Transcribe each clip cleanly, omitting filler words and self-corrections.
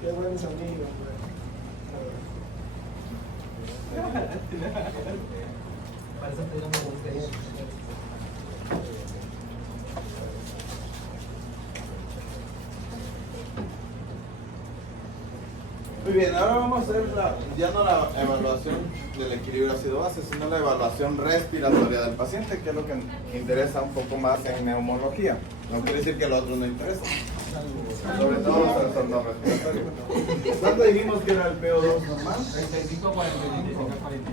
Qué buenos amigos, Para eso te llamo botella. Muy bien, ahora vamos a hacer ya no la evaluación del equilibrio ácido-base, sino la evaluación respiratoria del paciente, que es lo que interesa un poco más en neumología. No quiere decir que el otro no interesa. Sobre todo los trastornos respiratorios. ¿Cuánto dijimos que era el PO2 normal? 35, 45, 45.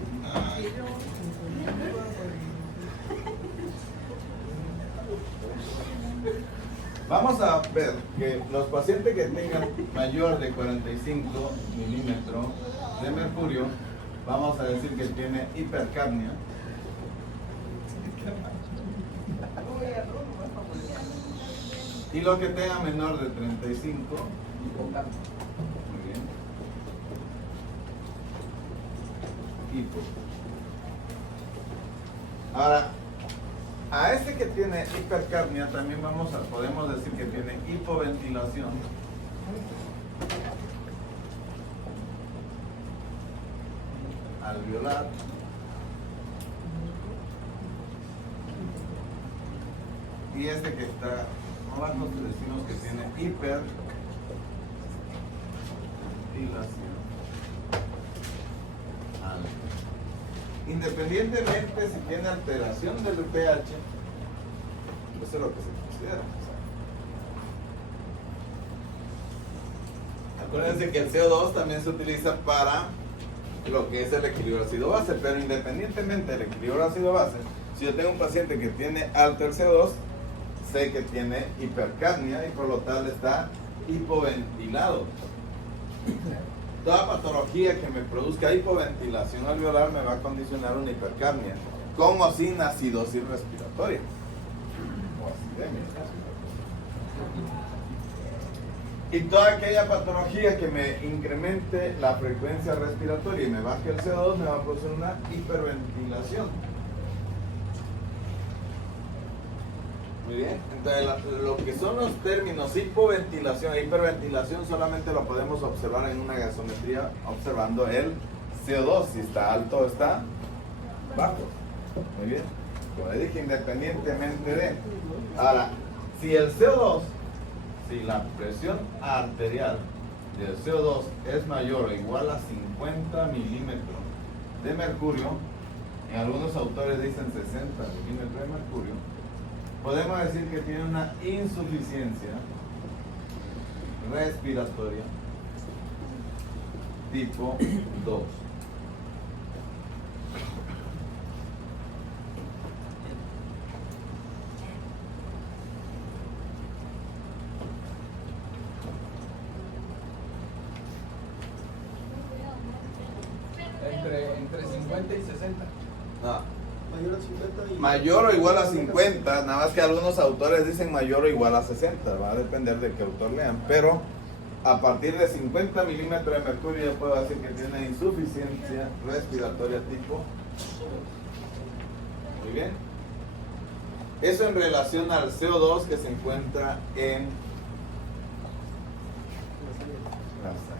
Vamos a ver que los pacientes que tengan mayor de 45 milímetros de mercurio, vamos a decir que tiene hipercapnia. Y los que tengan menor de 35, muy bien, hipo. Ahora, a este que tiene hipercapnia también podemos decir que tiene hipoventilación. Alveolar. Y este que está abajo decimos que tiene hiperventilación alta. Independientemente si tiene alteración del pH, eso es lo que se considera. Acuérdense que el CO2 también se utiliza para lo que es el equilibrio ácido-base, pero independientemente del equilibrio ácido-base, si yo tengo un paciente que tiene alto el CO2, sé que tiene hipercapnia y por lo tal está hipoventilado. Toda patología que me produzca hipoventilación alveolar me va a condicionar una hipercapnia, con o sin acidosis respiratoria o acidemia. Y toda aquella patología que me incremente la frecuencia respiratoria y me baje el CO2 me va a producir una hiperventilación. Muy bien, entonces lo que son los términos hipoventilación e hiperventilación solamente lo podemos observar en una gasometría observando el CO2, si está alto o está bajo. Muy bien, como le dije, independientemente de. Ahora, si el CO2, si la presión arterial del CO2 es mayor o igual a 50 milímetros de mercurio, en algunos autores dicen 60 milímetros de mercurio, podemos decir que tiene una insuficiencia respiratoria tipo 2. Entre 50 y 60. No. Mayor a 50 y... Mayor o igual a 50, nada más que algunos autores dicen mayor o igual a 60, va a depender de qué autor lean, pero a partir de 50 milímetros de mercurio yo puedo decir que tiene insuficiencia respiratoria tipo. Muy bien. Eso en relación al CO2 que se encuentra en la sangre.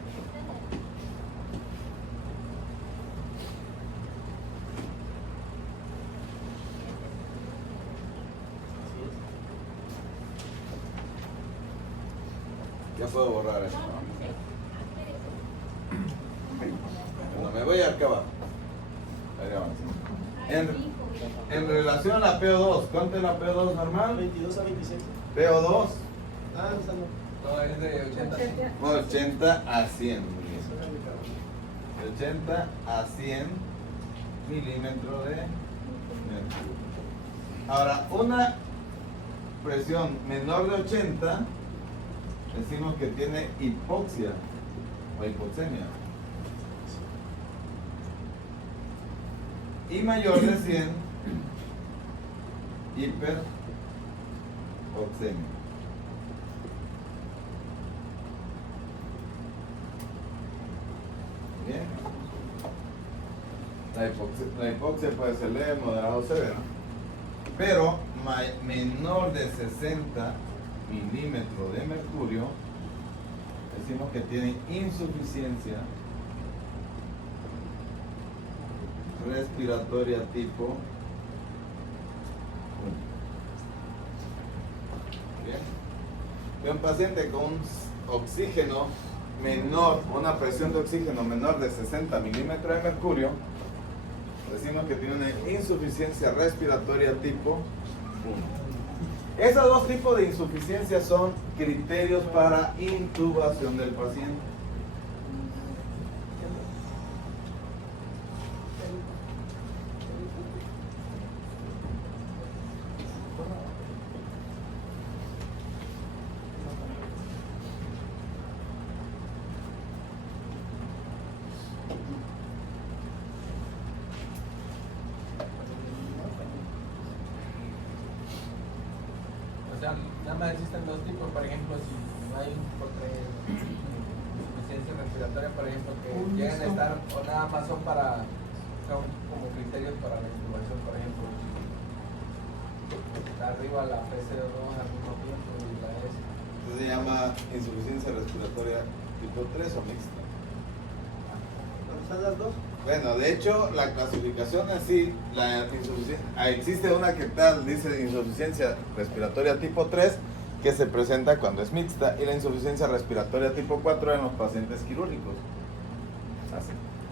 Ya puedo borrar esto, ¿no? Bueno, me voy acá abajo. Ahí avanza. En relación a la PO2, ¿cuánto es la PO2 normal? 22 a 26. PO2, Ah, esa no. No, es de 80. 80 a 100. Muy bien. De 80 a 100 milímetros de mercurio. Ahora, una presión menor de 80, decimos que tiene hipoxia o hipoxemia. Y mayor de 100, hiperoxemia. Bien. La hipoxia puede ser leve, moderada o severa. Pero menor de 60 milímetros de mercurio decimos que tiene insuficiencia respiratoria tipo 1. Bien. Y un paciente con un oxígeno menor, una presión de oxígeno menor de 60 milímetros de mercurio, decimos que tiene una insuficiencia respiratoria tipo 1. Esos dos tipos de insuficiencia son criterios para intubación del paciente. O sea, nada más existen dos tipos, por ejemplo, si no hay insuficiencia respiratoria, por ejemplo, que llegan a estar, o nada más son como criterios para la intubación, por ejemplo, si está arriba la PCO2 al mismo tiempo y la S. Esto se llama insuficiencia respiratoria tipo 3 o mixta. ¿Están las dos? Bueno, de hecho, la clasificación en sí, la insuficiencia, existe una que tal dice insuficiencia respiratoria tipo 3, que se presenta cuando es mixta, y la insuficiencia respiratoria tipo 4 en los pacientes quirúrgicos.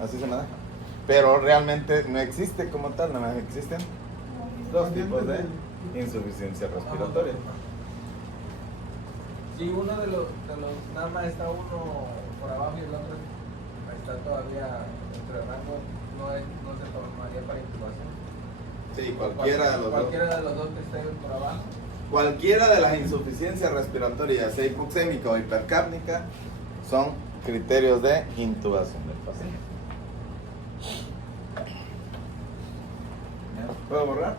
Así se maneja. Pero realmente no existe como tal, nada más existen dos tipos de insuficiencia respiratoria. Si uno de los nada más está uno por abajo y el otro está todavía entre rango, no se tomaría para intubación. Sí, cualquiera de los dos. Cualquiera de los dos que esté por abajo. Cualquiera de las insuficiencias respiratorias, sea hipoxémica o hipercápnica, son criterios de intubación del paciente. ¿Puedo borrar?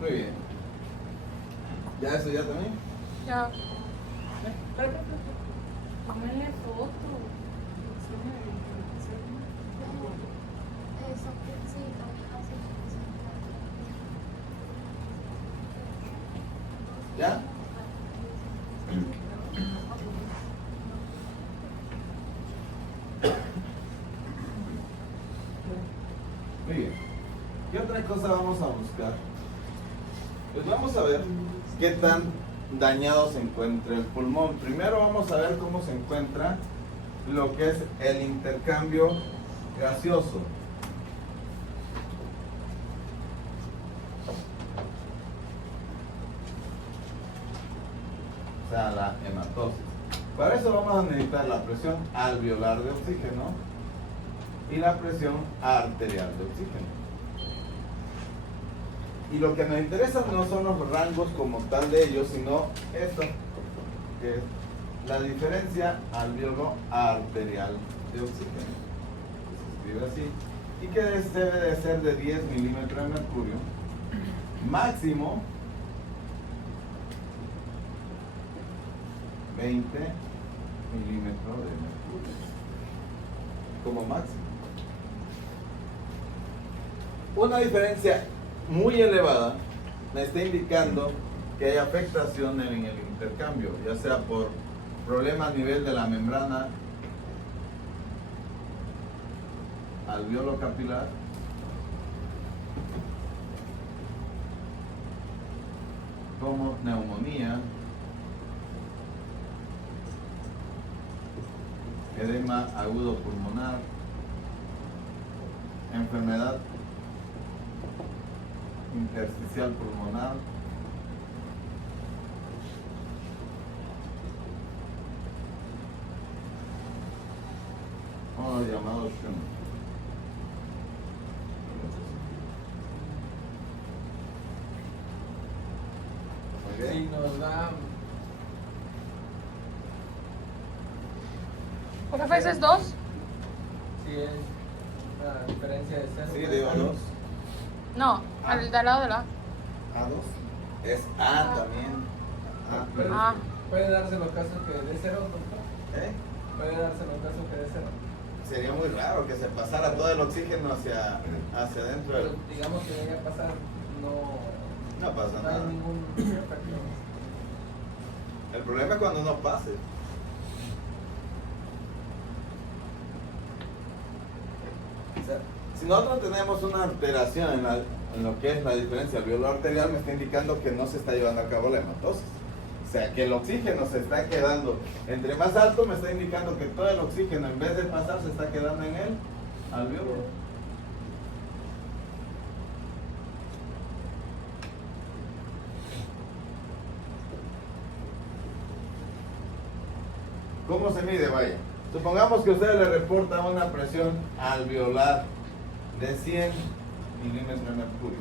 Muy bien. ¿Ya eso ya también? Ya. Tómale foto. ¿Ya? Muy bien. ¿Qué otra cosa vamos a buscar? Pues vamos a ver qué tan dañado se encuentra el pulmón. Primero vamos a ver cómo se encuentra lo que es el intercambio gaseoso. O sea, la hematosis. Para eso vamos a necesitar la presión alveolar de oxígeno y la presión arterial de oxígeno. Y lo que nos interesa no son los rangos como tal de ellos, sino esto, que es la diferencia alveolo-arterial de oxígeno. Se escribe así. Y que debe de ser de 10 milímetros de mercurio. Máximo 20 milímetros de mercurio. Como máximo. Una diferencia muy elevada me está indicando que hay afectación en el intercambio, ya sea por problema a nivel de la membrana alveolo capilar, como neumonía, edema agudo pulmonar, enfermedad intersticial pulmonar, o llamado Schumann. Si nos da ¿Por qué veces dos? si es una diferencia de 0. Sí, de O2. No, al de al lado de la A. A2. Es A también. Pero Ah. puede darse los casos que de 0, doctor. ¿Eh? Puede darse los casos que de 0. Sería muy raro que se pasara todo el oxígeno hacia adentro. Pero digamos que vaya a pasar, No pasa no hay nada. ningún efecto. El problema es cuando no pase. O sea, si nosotros tenemos una alteración en lo que es la diferencia alveolar arterial, me está indicando que no se está llevando a cabo la hematosis. O sea, que el oxígeno se está quedando. Entre más alto me está indicando que todo el oxígeno, en vez de pasar, se está quedando en el alveolo. ¿Cómo se mide? Vaya. Supongamos que usted le reporta una presión alveolar de 100 milímetros de mercurio.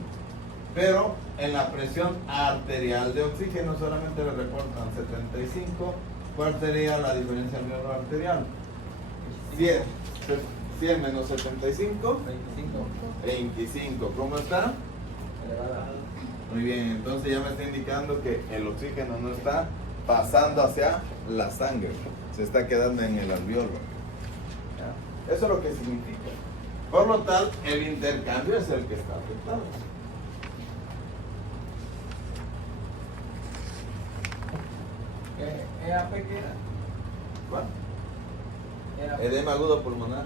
Pero en la presión arterial de oxígeno solamente le reportan 75. ¿Cuál sería la diferencia alveolar arterial? 100 menos 75, 25. 25. ¿Cómo está? Elevada. Muy bien, entonces ya me está indicando que el oxígeno no está pasando hacia la sangre, se está quedando en el alveolo. ¿Ya? Eso es lo que significa. Por lo tal, el intercambio es el que está afectado. EAP, ¿qué era? ¿Cuál? EAP. Edema agudo pulmonar.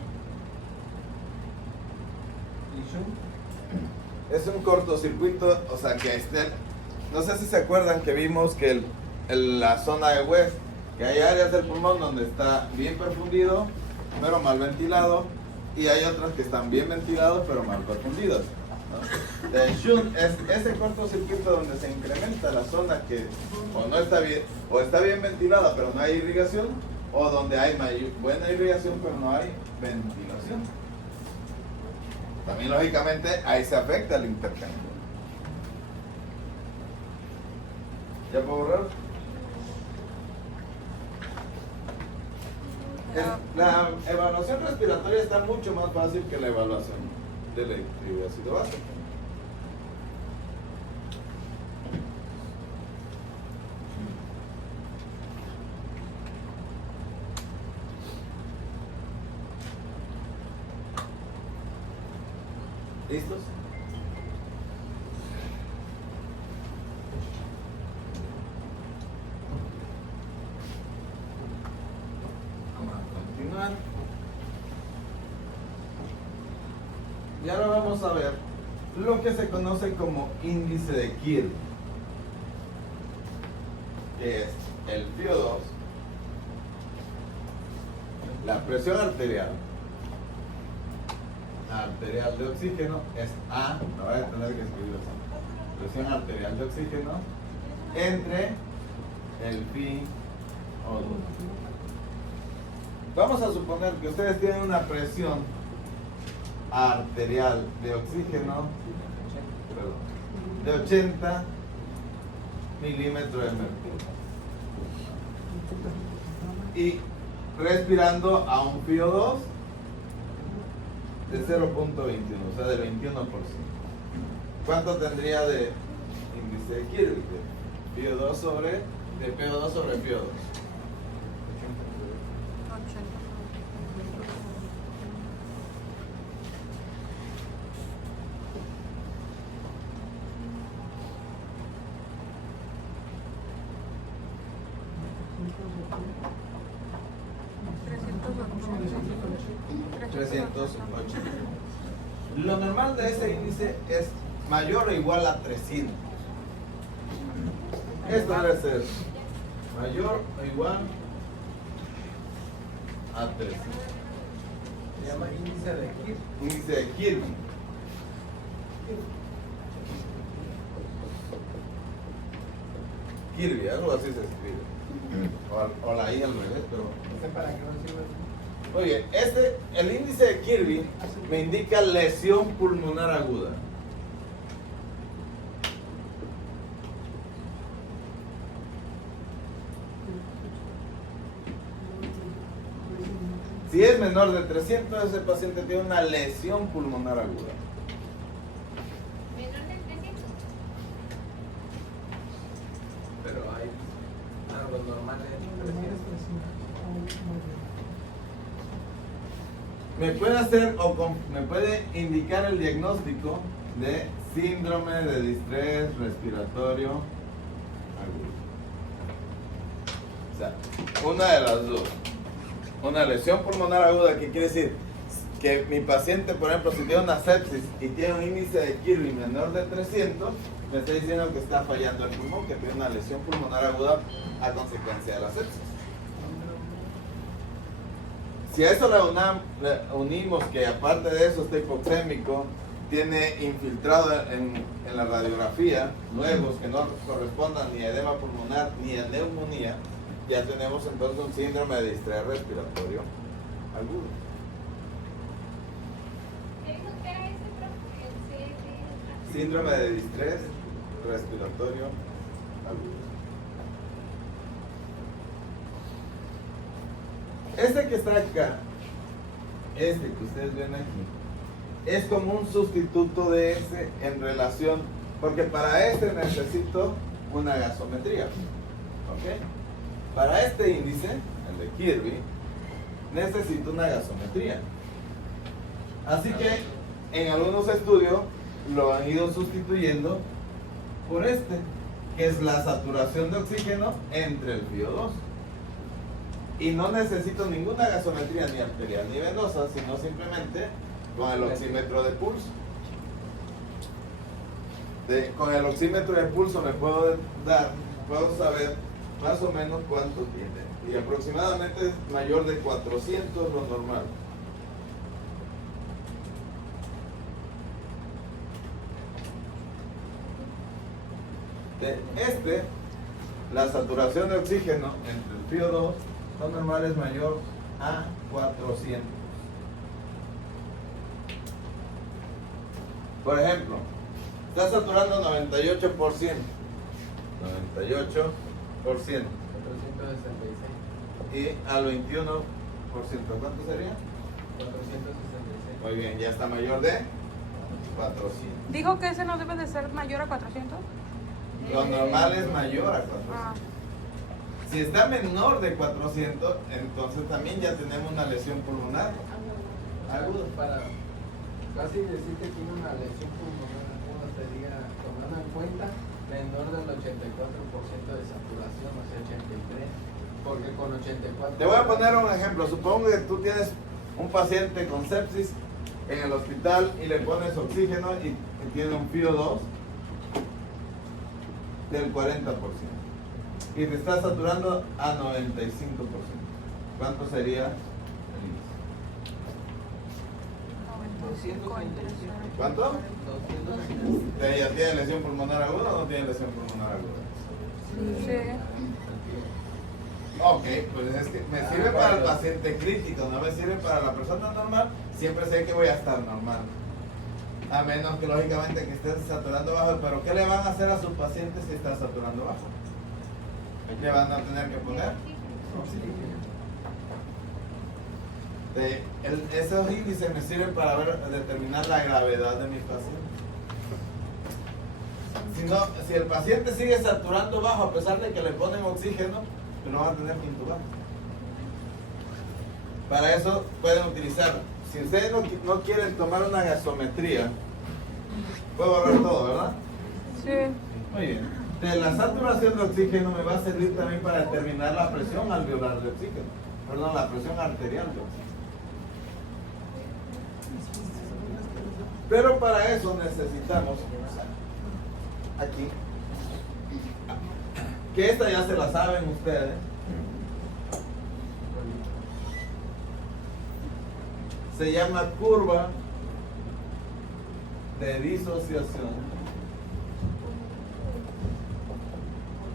¿Y Shunt? Es un cortocircuito, o sea que no sé si se acuerdan que vimos que la zona de West, que hay áreas del pulmón donde está bien perfundido, pero mal ventilado, y hay otras que están bien ventilados, pero mal perfundidos, ¿no? El shunt es ese cortocircuito donde se incrementa la zona que o no está bien, o está bien ventilada, pero no hay irrigación, o donde hay buena irrigación, pero no hay ventilación. También, lógicamente, ahí se afecta el intercambio. ¿Ya puedo borrar? La evaluación respiratoria está mucho más fácil que la evaluación del ácido básico. ¿Listos? Vamos a continuar. Y ahora vamos a ver lo que se conoce como índice de Kirby, que es el FiO2, la presión arterial de oxígeno es A, no voy a tener que escribirlo así, presión arterial de oxígeno entre el FiO2. Vamos a suponer que ustedes tienen una presión arterial de oxígeno de 80 milímetros de mercurio y respirando a un FiO2 de 0.21, o sea, de 21%. ¿Cuánto tendría de índice de Kirby? De PO2 sobre PO2. 380. Lo normal de ese índice es mayor o igual a 300. Esto debe ser mayor o igual a 300. Se llama índice de Kirby. Índice de Kirby. Kirby, algo así se escribe. O la I al revés, pero... No sé para qué nos sirve. Oye, el índice de Kirby me indica lesión pulmonar aguda. Si es menor de 300, ese paciente tiene una lesión pulmonar aguda. Menor de 300. Pero hay algo normal de 300. Me puede hacer me puede indicar el diagnóstico de síndrome de distrés respiratorio agudo. O sea, una de las dos. Una lesión pulmonar aguda, ¿qué quiere decir? Que mi paciente, por ejemplo, si tiene una sepsis y tiene un índice de Kirby menor de 300, me está diciendo que está fallando el pulmón, que tiene una lesión pulmonar aguda a consecuencia de la sepsis. Si a eso le unimos que aparte de eso está hipoxémico, tiene infiltrado en la radiografía nuevos que no correspondan ni a edema pulmonar ni a neumonía, ya tenemos entonces un síndrome de distrés respiratorio agudo. ¿Qué dijo que era ese, profe? El CD. Síndrome de distrés respiratorio agudo. Este que está acá, este que ustedes ven aquí, es como un sustituto de ese en relación, porque para este necesito una gasometría. ¿Ok? Para este índice, el de Kirby, necesito una gasometría. Así que en algunos estudios lo han ido sustituyendo por este, que es la saturación de oxígeno entre el FiO2. Y no necesito ninguna gasometría ni arterial ni venosa, sino simplemente con el oxímetro de pulso. Con el oxímetro de pulso me puedo saber más o menos cuánto tiene. Y aproximadamente es mayor de 400 lo normal. La saturación de oxígeno entre el FiO2 lo normal es mayor a 400. Por ejemplo, está saturando 98%. 98%. 466. Y al 21%, ¿cuánto sería? 466. Muy bien, ya está mayor de 400. Dijo que ese no debe de ser mayor a 400. Lo normal es mayor a 400. Ah. Si está menor de 400, entonces también ya tenemos una lesión pulmonar aguda. Para casi decir que tiene una lesión pulmonar aguda, sería tomando en cuenta menor del 84% de saturación, o sea, 83%. Porque con 84%. Te voy a poner un ejemplo. Supongo que tú tienes un paciente con sepsis en el hospital y le pones oxígeno y tiene un FiO2 del 40%. Y te está saturando a 95%. ¿Cuánto sería el índice? 95 entre 0. ¿Cuánto? 200. ¿Ya tiene lesión pulmonar aguda o no tiene lesión pulmonar aguda? Sí. Ok, pues es que me sirve para el paciente crítico, no me sirve para la persona normal. Siempre sé que voy a estar normal. A menos que lógicamente que esté saturando bajo. Pero ¿qué le van a hacer a sus pacientes si está saturando bajo? ¿Qué van a tener que poner? Esos índices me sirven para determinar la gravedad de mis pacientes. Si el paciente sigue saturando bajo a pesar de que le ponen oxígeno, pues lo van a tener que intubar. Para eso pueden utilizar, si ustedes no quieren tomar una gasometría, puedo borrar todo, ¿verdad? Sí. Muy bien. De la saturación de oxígeno me va a servir también para determinar la presión alveolar de oxígeno. Perdón, la presión arterial de oxígeno. Pero para eso necesitamos aquí, que esta ya se la saben ustedes. Se llama curva de disociación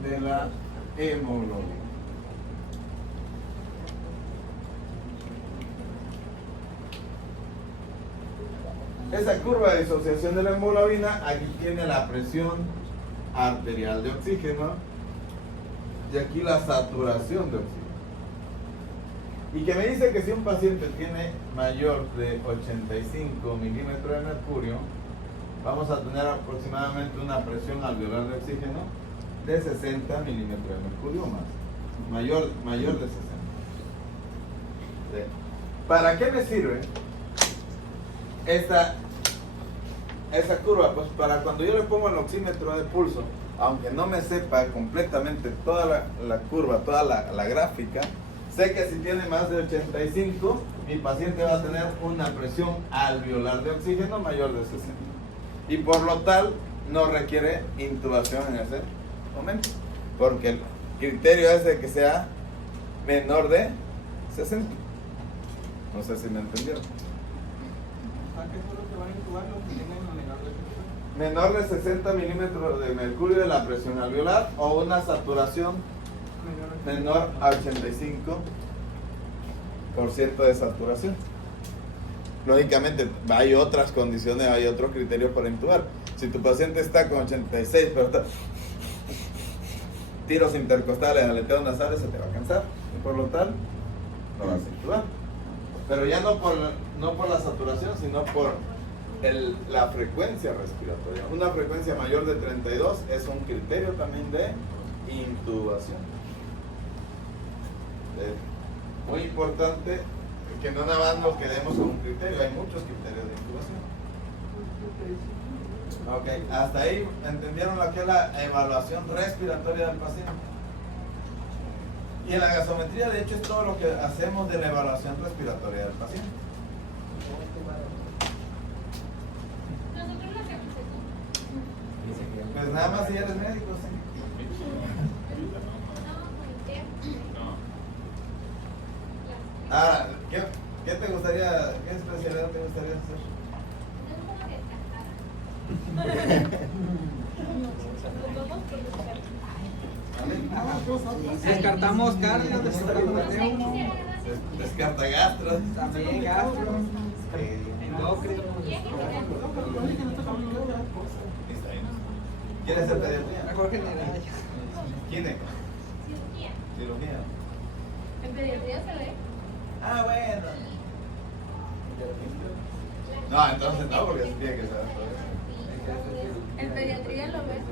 de la hemoglobina. Esa curva de disociación de la hemoglobina, aquí tiene la presión arterial de oxígeno y aquí la saturación de oxígeno. Y que me dice que si un paciente tiene mayor de 85 milímetros de mercurio, vamos a tener aproximadamente una presión alveolar de oxígeno de 60 milímetros de mercurio o más. Mayor de 60. ¿Sí? ¿Para qué me sirve esa curva? Pues para cuando yo le pongo el oxímetro de pulso, aunque no me sepa completamente toda la curva, toda la gráfica, sé que si tiene más de 85, mi paciente va a tener una presión alveolar de oxígeno mayor de 60. Y por lo tal, no requiere intubación en ese momento, porque el criterio es de que sea menor de 60. No sé si me entendieron. ¿A qué fue lo que van a intubar los que tienen Menor menor de 60? de 60 milímetros de mercurio de la presión alveolar o una saturación menor a 85% de saturación. Lógicamente hay otras condiciones, hay otros criterios para intubar. Si tu paciente está con 86 pero está tiros intercostales, aleteos nasales, se te va a cansar y por lo tal no vas a intubar. Pero ya no por la saturación, sino por la frecuencia respiratoria. Una frecuencia mayor de 32 es un criterio también de intubación. Muy importante que no nada más nos quedemos con un criterio, hay muchos criterios de intubación. Ok, hasta ahí entendieron lo que es la evaluación respiratoria del paciente. Y en la gasometría, de hecho, es todo lo que hacemos de la evaluación respiratoria del paciente. Nosotros lo hacemos aquí. Pues nada más si eres médico, sí. Ah, ¿qué te gustaría, qué especialidad te gustaría hacer? Descartamos cardio, descartamos neumo, Descarta gastro. también gastro, endocrino. ¿Quién es el pediatría? Mejor general. ¿Quién es? Cirugía. Cirugía. En pediatría se ve. Ah, bueno. No, entonces no, porque sí tiene que saber todo eso. En pediatría lo ves.